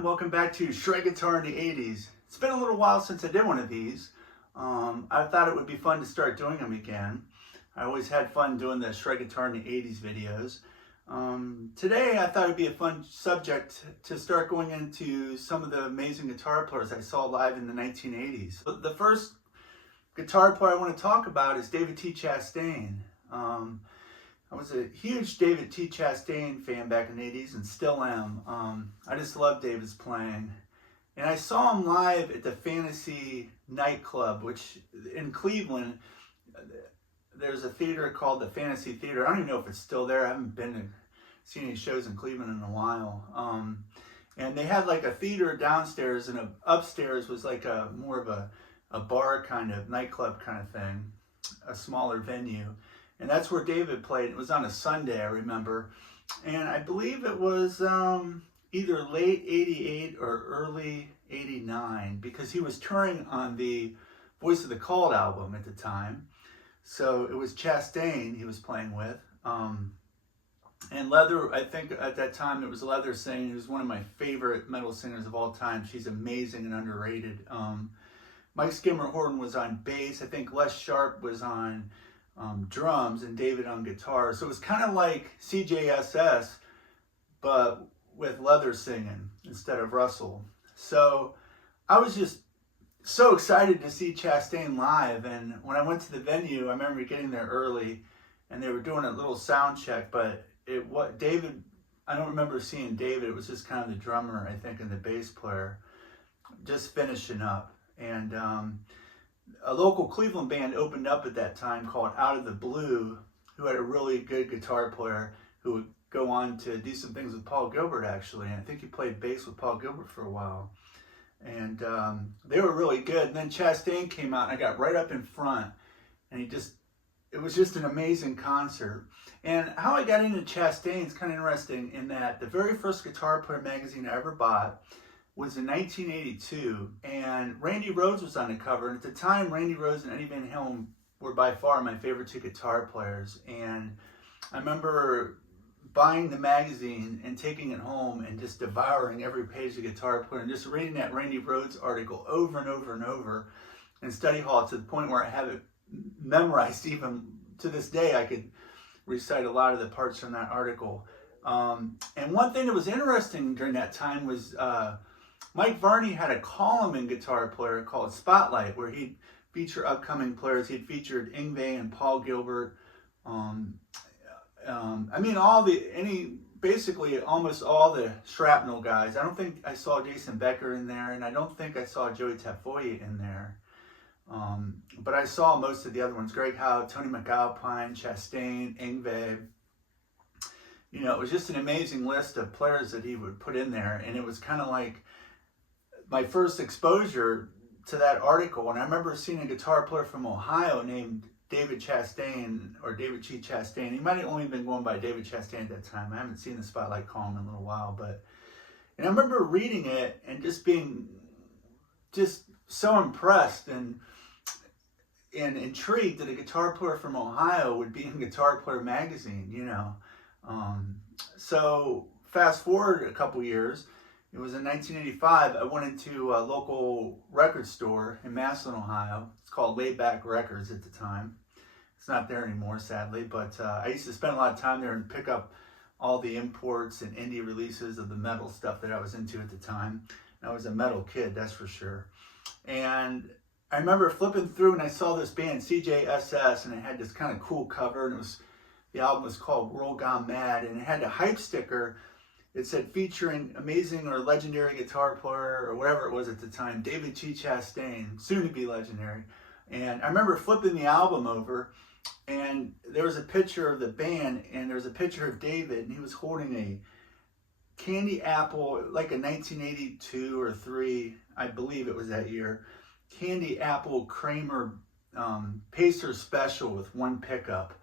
everyone, welcome back to Shred Guitar in the 80s. It's been a little while since I did one of these. I thought it would be fun to start doing them again. I always had fun doing the Shred Guitar in the 80s videos. Today I thought it would be a fun subject to start going into some of the amazing guitar players I saw live in the 1980s. But the first guitar player I want to talk about is David T Chastain. I was a huge David T Chastain fan back in the 80s and still am. I just love David's playing. And I saw him live at the Fantasy nightclub, which in Cleveland, there's a theater called the Fantasy Theater. I don't even know if it's still there. I haven't been to see any shows in Cleveland in a while. And they had like a theater downstairs, and upstairs was like more of a bar kind of, nightclub kind of thing, a smaller venue. And that's where David played. It was on a Sunday, I remember. And I believe it was either late 88 or early 89, because he was touring on the Voice of the Called album at the time. So it was Chastain he was playing with. And Leather, I think at that time it was Leather singing. He was one of my favorite metal singers of all time. She's amazing and underrated. Mike Skimmerhorn was on bass. I think Les Sharp was on drums and David on guitar. So it was kind of like CJSS, but with Leather singing instead of Russell. So I was just so excited to see Chastain live. And when I went to the venue, I remember getting there early and they were doing a little sound check, but David, I don't remember seeing David. It was just kind of the drummer, I think, and the bass player just finishing up. And a local Cleveland band opened up at that time called Out of the Blue, who had a really good guitar player who would go on to do some things with Paul Gilbert, actually. And I think he played bass with Paul Gilbert for a while. And they were really good. And then Chastain came out, and I got right up in front. And it was just an amazing concert. And how I got into Chastain is kind of interesting in that the very first guitar player magazine I ever bought was in 1982, and Randy Rhoads was on the cover. And at the time, Randy Rhoads and Eddie Van Halen were by far my favorite two guitar players. And I remember buying the magazine and taking it home and just devouring every page of guitar player and just reading that Randy Rhoads article over and over and over in study hall, to the point where I have it memorized. Even to this day, I could recite a lot of the parts from that article. And one thing that was interesting during that time was Mike Varney had a column in Guitar Player called Spotlight, where he'd feature upcoming players. He'd featured Yngwie and Paul Gilbert. Basically almost all the Shrapnel guys. I don't think I saw Jason Becker in there, and I don't think I saw Joey Tafoya in there. But I saw most of the other ones: Greg Howe, Tony McAlpine, Chastain, Yngwie. You know, it was just an amazing list of players that he would put in there, and it was kind of like my first exposure to that article. And I remember seeing a guitar player from Ohio named David Chastain, or David T Chastain. He might have only been going by David Chastain at that time. I haven't seen the Spotlight column in a little while, and I remember reading it and just being just so impressed and intrigued that a guitar player from Ohio would be in Guitar Player magazine, you know. So fast forward a couple years. It was in 1985. I went into a local record store in Massillon, Ohio. It's called Layback Records at the time. It's not there anymore, sadly, but I used to spend a lot of time there and pick up all the imports and indie releases of the metal stuff that I was into at the time. I was a metal kid, that's for sure. And I remember flipping through and I saw this band, CJSS, and it had this kind of cool cover, and the album was called World Gone Mad, and it had a hype sticker. It said featuring amazing or legendary guitar player, or whatever it was at the time, David T Chastain, soon to be legendary. And I remember flipping the album over, and there was a picture of the band, and there was a picture of David, and he was holding a candy apple, like a 1982 or 3, I believe it was that year, candy apple Kramer Pacer Special with one pickup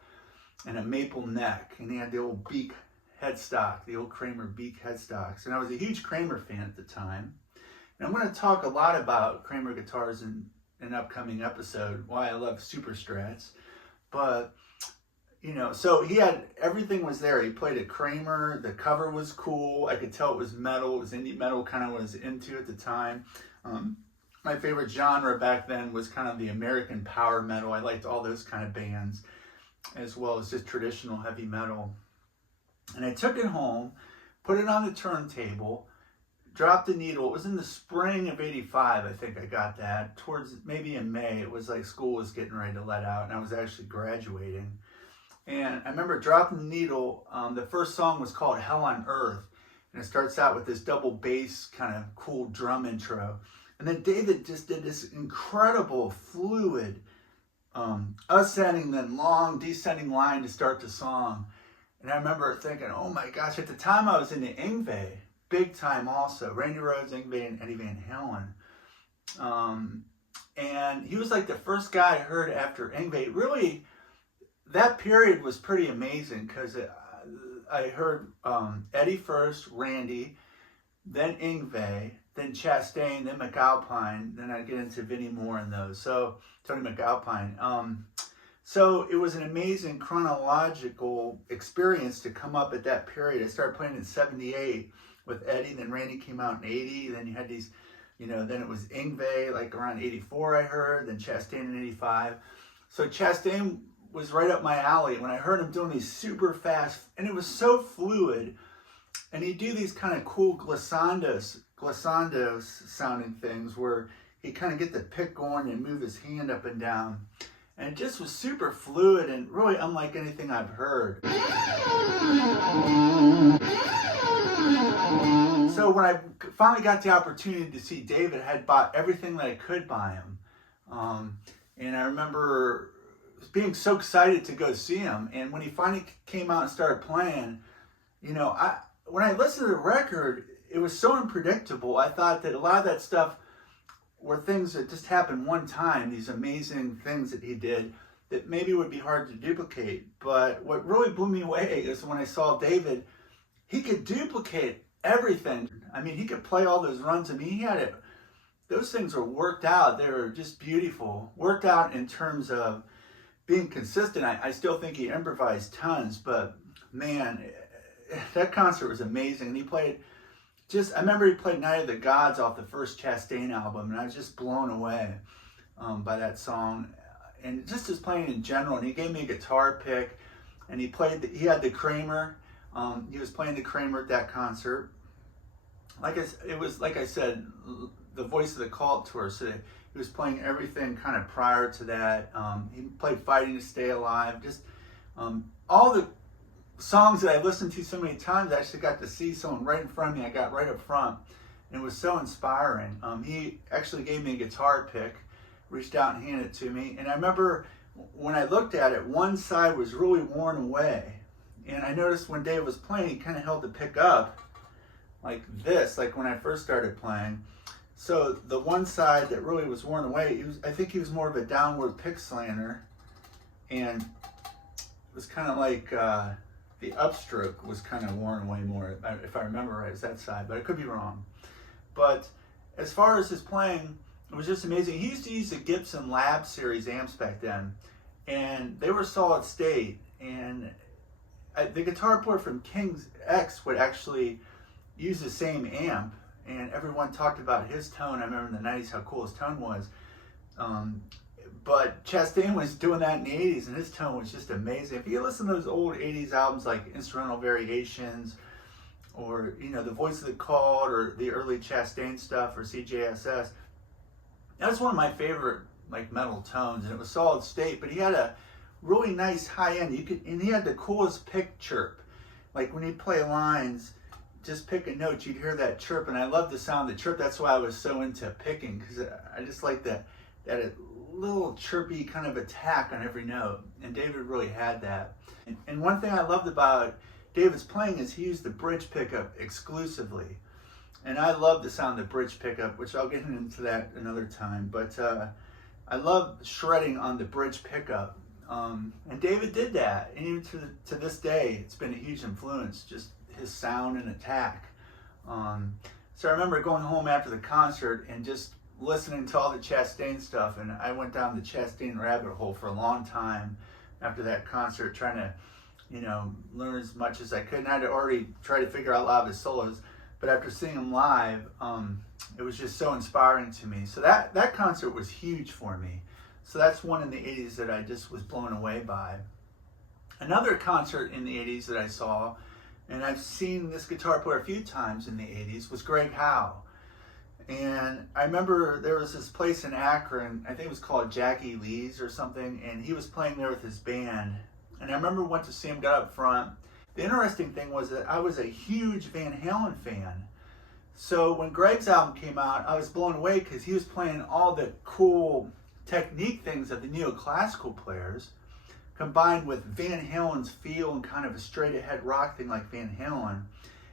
and a maple neck, and he had the old beak headstock, the old Kramer beak headstocks. And I was a huge Kramer fan at the time. And I'm going to talk a lot about Kramer guitars in an upcoming episode, why I love Super Strats. But you know, so he had, everything was there. He played a Kramer, the cover was cool. I could tell it was metal, it was indie metal, kind of what I was into at the time. My favorite genre back then was kind of the American power metal. I liked all those kind of bands, as well as just traditional heavy metal. And I took it home, put it on the turntable, dropped the needle. It was in the spring of '85, I think I got that. Towards maybe in May, it was like school was getting ready to let out, and I was actually graduating. And I remember dropping the needle. The first song was called Hell on Earth, and it starts out with this double bass kind of cool drum intro. And then David just did this incredible, fluid, ascending, then long descending line to start the song. And I remember thinking, oh my gosh, at the time I was into Yngwie, big time also. Randy Rhoads, Yngwie, and Eddie Van Halen. And he was like the first guy I heard after Yngwie. Really, that period was pretty amazing because I heard Eddie first, Randy, then Yngwie, then Chastain, then McAlpine, then I get into Vinnie Moore and those. So Tony McAlpine. So it was an amazing chronological experience to come up at that period. I started playing in '78 with Eddie, then Randy came out in '80. Then you had these, you know, then it was Yngwie, like around '84 I heard, then Chastain in '85. So Chastain was right up my alley when I heard him doing these super fast, and it was so fluid. And he'd do these kind of cool glissandos sounding things where he'd kind of get the pick going and move his hand up and down. And it just was super fluid and really unlike anything I've heard. So when I finally got the opportunity to see David, I had bought everything that I could buy him. And I remember being so excited to go see him. And when he finally came out and started playing, you know, when I listened to the record, it was so unpredictable. I thought that a lot of that stuff were things that just happened one time, these amazing things that he did that maybe would be hard to duplicate. But what really blew me away is when I saw David, he could duplicate everything. I mean, he could play all those runs. I mean, he had it. Those things were worked out. They were just beautiful. Worked out in terms of being consistent. I still think he improvised tons, but man, that concert was amazing. And he played I remember he played Night of the Gods off the first Chastain album, and I was just blown away by that song. And just his playing in general, and he gave me a guitar pick, and he had the Kramer. He was playing the Kramer at that concert. It was like I said, the Voice of the Cult tour, so he was playing everything kind of prior to that. He played Fighting to Stay Alive, just all the songs that I listened to so many times. I actually got to see someone right in front of me. I got right up front, and it was so inspiring. He actually gave me a guitar pick, reached out and handed it to me, and I remember when I looked at it, one side was really worn away, and I noticed when Dave was playing, he kind of held the pick up like this, like when I first started playing. So the one side that really was worn away, I think he was more of a downward pick slanter, and it was kind of like the upstroke was kind of worn away more, if I remember right, it's that side, but I could be wrong. But as far as his playing, it was just amazing. He used to use the Gibson Lab Series amps back then, and they were solid state. And the guitar player from King's X would actually use the same amp, and everyone talked about his tone. I remember in the 90s how cool his tone was. But Chastain was doing that in the 80s, and his tone was just amazing. If you listen to those old 80s albums like Instrumental Variations, or, you know, The Voice of the Cult, or the early Chastain stuff, or CJSS, that was one of my favorite like metal tones, and it was solid state, but he had a really nice high end. And he had the coolest pick chirp. Like when he'd play lines, just pick a note, you'd hear that chirp, and I love the sound of the chirp. That's why I was so into picking, because I just like that little chirpy kind of attack on every note, and David really had that. And one thing I loved about David's playing is he used the bridge pickup exclusively, and I love the sound of the bridge pickup, which I'll get into that another time. But I love shredding on the bridge pickup, and David did that, and even to this day, it's been a huge influence, just his sound and attack. So I remember going home after the concert and just listening to all the Chastain stuff, and I went down the Chastain rabbit hole for a long time. after that concert, trying to, learn as much as I could. And I'd already tried to figure out a lot of his solos, but after seeing him live, it was just so inspiring to me. So that concert was huge for me. So that's one in the 80s that I just was blown away by. Another concert in the 80s that I saw, and I've seen this guitar player a few times in the 80s, was Greg Howe. And I remember there was this place in Akron, I think it was called Jackie Lee's or something, and he was playing there with his band. And I remember went to see him, got up front. The interesting thing was that I was a huge Van Halen fan. So when Greg's album came out, I was blown away because he was playing all the cool technique things of the neoclassical players, combined with Van Halen's feel and kind of a straight ahead rock thing like Van Halen,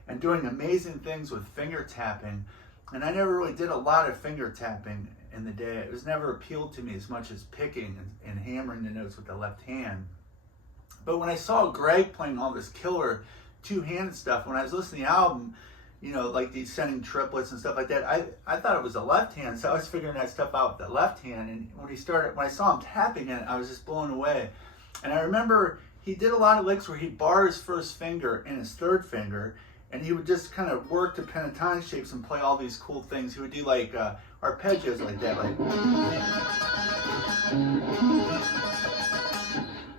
and doing amazing things with finger tapping. And I never really did a lot of finger tapping in the day. It was never appealed to me as much as picking and hammering the notes with the left hand. But when I saw Greg playing all this killer two-handed stuff, when I was listening to the album, like the Descending Triplets and stuff like that, I thought it was a left hand, so I was figuring that stuff out with the left hand. And when I saw him tapping it, I was just blown away. And I remember he did a lot of licks where he'd bar his first finger and his third finger, and he would just kind of work to pentatonic shapes and play all these cool things. He would do like arpeggios like that, like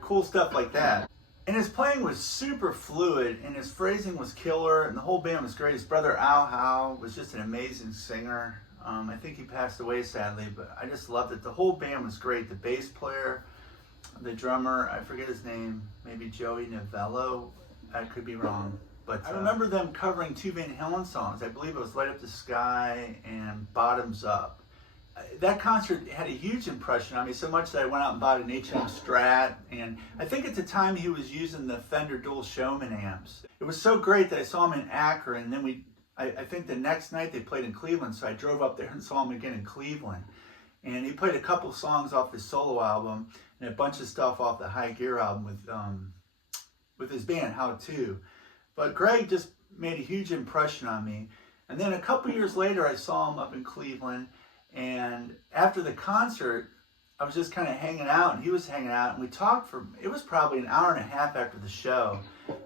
cool stuff like that. And his playing was super fluid, and his phrasing was killer, and the whole band was great. His brother Al Howe was just an amazing singer. I think he passed away sadly, but I just loved it. The whole band was great. The bass player, the drummer, I forget his name, maybe Joey Novello. I could be wrong. But I remember them covering two Van Halen songs. I believe it was Light Up the Sky and Bottoms Up. That concert had a huge impression on me, so much that I went out and bought an H&M Strat. And I think at the time he was using the Fender Dual Showman amps. It was so great that I saw him in Akron, and then I think the next night they played in Cleveland, so I drove up there and saw him again in Cleveland. And he played a couple songs off his solo album and a bunch of stuff off the High Gear album with his band, How To. But Greg just made a huge impression on me. And then a couple years later, I saw him up in Cleveland. And after the concert, I was just kind of hanging out, and he was hanging out. And we talked it was probably an hour and a half after the show.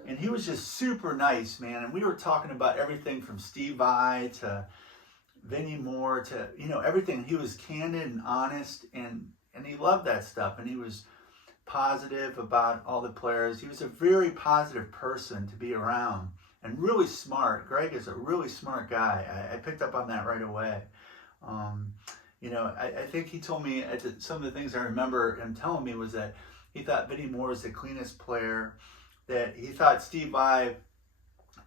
And he was just super nice, man. And we were talking about everything from Steve Vai to Vinnie Moore to, everything. He was candid and honest, and he loved that stuff. And he was positive about all the players. He was a very positive person to be around, and really smart. Greg is a really smart guy. I picked up on that right away. I think he told me, some of the things I remember him telling me was that he thought Vinnie Moore was the cleanest player, that he thought Steve Vai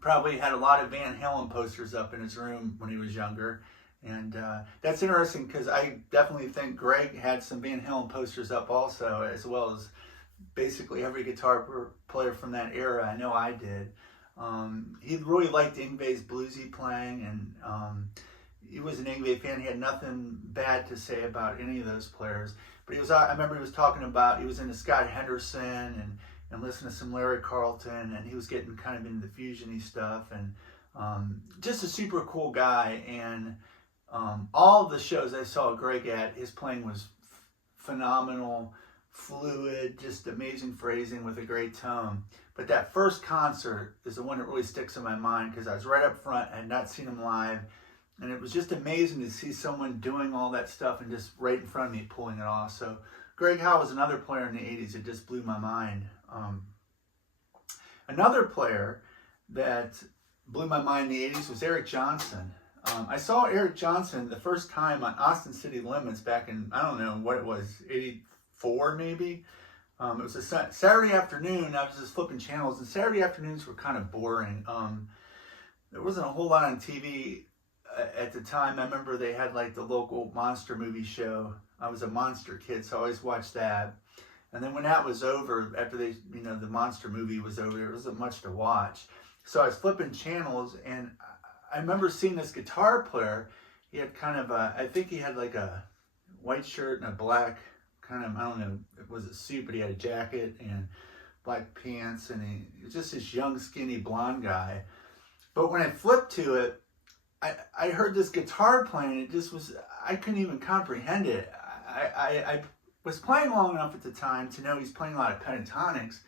probably had a lot of Van Halen posters up in his room when he was younger. And that's interesting because I definitely think Greg had some Van Halen posters up also, as well as basically every guitar player from that era. I know I did. He really liked Yngwie's bluesy playing, and he was an Yngwie fan. He had nothing bad to say about any of those players. But I remember he was talking about, he was into Scott Henderson and listening to some Larry Carlton, and he was getting kind of into the fusion-y stuff, and just a super cool guy. And all of the shows I saw Greg at, his playing was phenomenal, fluid, just amazing phrasing with a great tone. But that first concert is the one that really sticks in my mind because I was right up front. I had not seen him live, and it was just amazing to see someone doing all that stuff and just right in front of me pulling it off. So Greg Howe was another player in the 80s that just blew my mind. Another player that blew my mind in the 80s was Eric Johnson. I saw Eric Johnson the first time on Austin City Limits back in, I don't know what it was, 84 maybe. It was a Saturday afternoon. I was just flipping channels, and Saturday afternoons were kind of boring. There wasn't a whole lot on TV at the time. I remember they had like the local monster movie show. I was a monster kid, so I always watched that. And then when that was over, after the monster movie was over, there wasn't much to watch. So I was flipping channels, and I remember seeing this guitar player. He had kind of I think he had like a white shirt and a black kind of, I don't know, was a suit, but he had a jacket and black pants, and he was just this young, skinny, blonde guy. But when I flipped to it, I heard this guitar playing, it just was, I couldn't even comprehend it. was playing long enough at the time to know he's playing a lot of pentatonics,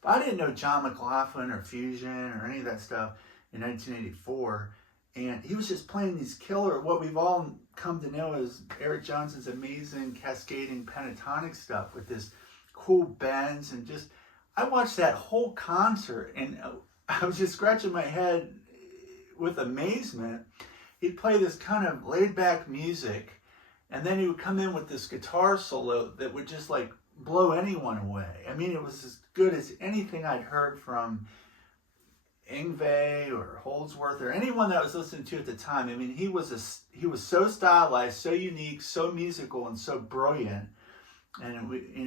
but I didn't know John McLaughlin or Fusion or any of that stuff in 1984. And he was just playing these killer, what we've all come to know as Eric Johnson's amazing cascading pentatonic stuff with this cool bends. And just, I watched that whole concert and I was just scratching my head with amazement. He'd play this kind of laid back music, and then he would come in with this guitar solo that would just like blow anyone away. I mean, it was as good as anything I'd heard from Yngwie or Holdsworth or anyone that I was listening to at the time. I mean, he was so stylized, so unique, so musical, and so brilliant. And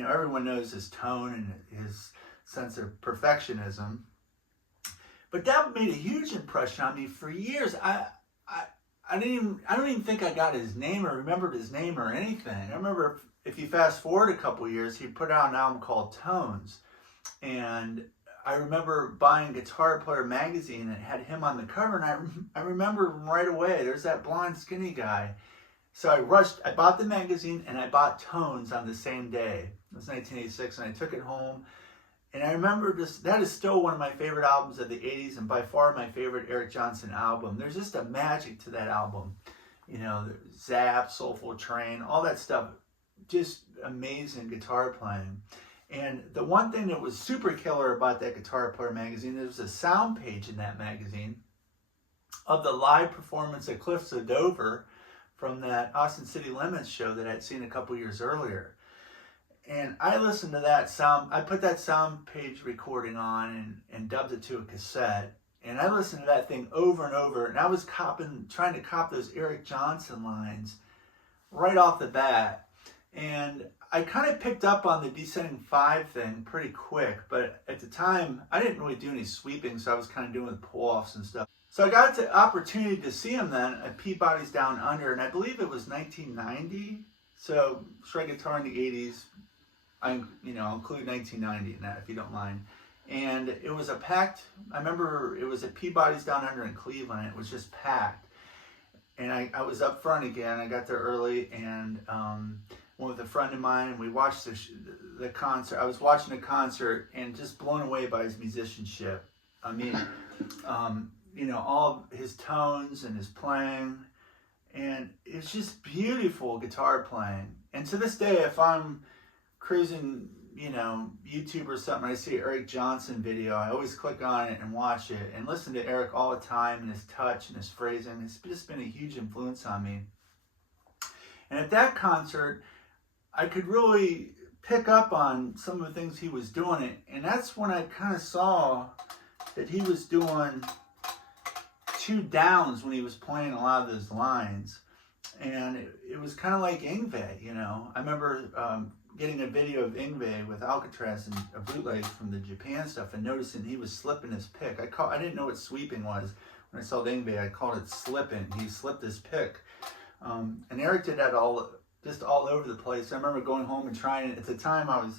everyone knows his tone and his sense of perfectionism. But that made a huge impression on me for years. I don't even think I got his name or remembered his name or anything. I remember if you fast forward a couple years, he put out an album called Tones. And I remember buying Guitar Player magazine and it had him on the cover. And I remember right away, there's that blonde skinny guy. So I bought the magazine and I bought Tones on the same day. It was 1986 and I took it home. And I remember that is still one of my favorite albums of the 80s and by far my favorite Eric Johnson album. There's just a magic to that album. Zap, Soulful Train, all that stuff. Just amazing guitar playing. And the one thing that was super killer about that Guitar Player magazine, there was a sound page in that magazine of the live performance at Cliffs of Dover from that Austin City Limits show that I'd seen a couple years earlier. And I listened to that sound, I put that sound page recording on and dubbed it to a cassette. And I listened to that thing over and over. And I was trying to cop those Eric Johnson lines right off the bat. And I kind of picked up on the descending 5 thing pretty quick. But at the time, I didn't really do any sweeping. So I was kind of doing pull-offs and stuff. So I got the opportunity to see him then at Peabody's Down Under. And I believe it was 1990. So shred guitar in the 80s. I'll include 1990 in that if you don't mind. And it was I remember it was at Peabody's Down Under in Cleveland. It was just packed. And I was up front again. I got there early and went with a friend of mine and we watched the concert. I was watching the concert and just blown away by his musicianship. I mean, all his tones and his playing. And it's just beautiful guitar playing. And to this day, if I'm cruising, YouTube or something, I see an Eric Johnson video, I always click on it and watch it and listen to Eric all the time and his touch and his phrasing. It's just been a huge influence on me. And at that concert, I could really pick up on some of the things he was doing. And that's when I kind of saw that he was doing 2 downs when he was playing a lot of those lines. And it was kind of like Yngwie, I remember getting a video of Yngwie with Alcatraz and a bootleg from the Japan stuff and noticing he was slipping his pick. I didn't know what sweeping was. When I saw Yngwie, I called it slipping. He slipped his pick. And Eric did that all over the place. I remember going home and trying it. At the time, I was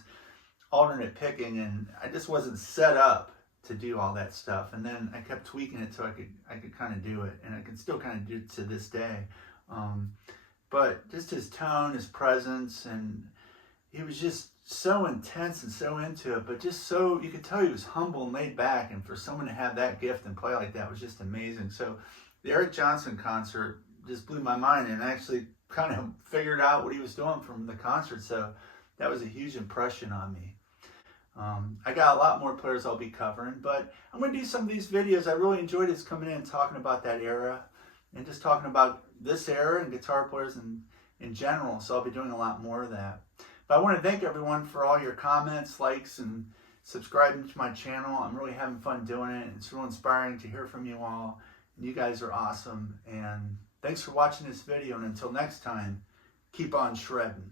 alternate picking and I just wasn't set up to do all that stuff. And then I kept tweaking it so I could kind of do it. And I can still kind of do it to this day. But just his tone, his presence, and he was just so intense and so into it, but just so, you could tell he was humble and laid back, and for someone to have that gift and play like that was just amazing. So the Eric Johnson concert just blew my mind, and I actually kind of figured out what he was doing from the concert, so that was a huge impression on me. I got a lot more players I'll be covering, but I'm going to do some of these videos. I really enjoyed this coming in and talking about that era, and just talking about this era and guitar players in general, so I'll be doing a lot more of that. But I want to thank everyone for all your comments, likes, and subscribing to my channel. I'm really having fun doing it. It's real inspiring to hear from you all. And you guys are awesome. And thanks for watching this video. And until next time, keep on shredding.